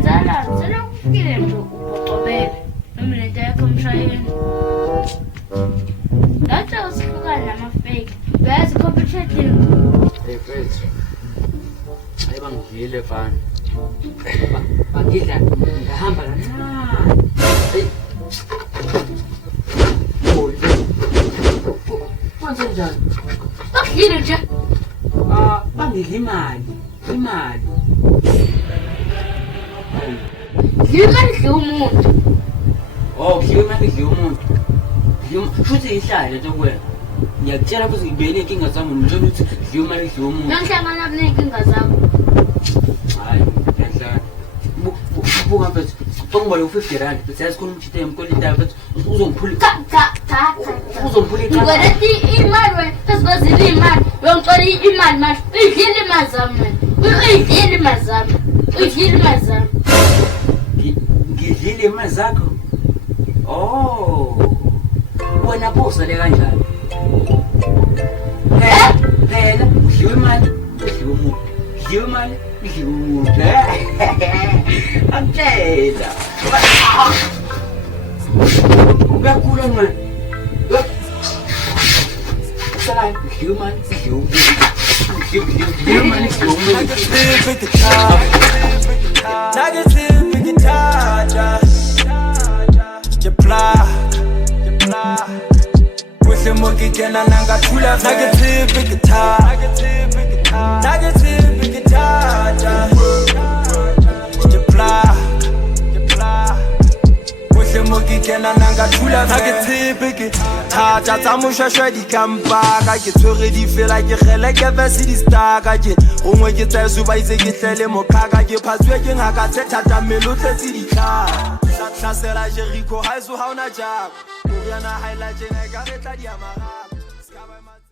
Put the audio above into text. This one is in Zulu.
Wenzala sekufikile nje ubhobhobele noma lento yakho mshayeli. Lathi usihlukana nama-fake. Uyazi competitive. Hey mfethu. Hayi bangidlile fana. Bangidla ngahamba kancane. Hey. Kwenze njani? Bakudlile nje. Bangidla imali. Imali dle umuntu. Oh, dliwa imali dliwa umuntu. Futhi ihlale lento kwena. Ngiyakutshela futhi ngibene inkinga zami ngitshela ukuthi dliwa imali dliwa umuntu. Ngihlangana kunenkinga zakho. Hayi, ngiyadlala. Buka mfethu. Ngibona u50 bese yasikhona umtshithe emkolita mfethu. Uzongiphula. Cha. Uzongiphula iqala. Ngikwelethe imali wena. Sizozila imali. Uyongixola imali manje. Uyidlile imali zami wena. Uyidlile imali zami. Ngidlile imali zakho. Oh. Wena bosa le kanjani? Phela, udliwa imali, udliwa umuntu. Udliwa imali, udliwa umuntu. Akutshela. Uyakhula manje. Salai, udliwa imali, udliwa umuntu. Udliwa imali, udliwa umuntu. Negative big guitar, je plug. With the monkey can I not true love. Negative big guitar, negative big guitar, je plug. With the monkey can I not true love. Negative big guitar, tamushashwe di kampaka. Ke tsore di fela ke gele ke vesi di staka ke. Gongwe ke tsa suba itse ke tlele mo khaka ke phatswe ke ngaka tse thata melo tletse di tla. Hlasela Jericho ha iso ha ona jab. Oriana highlight e ka retla di amara.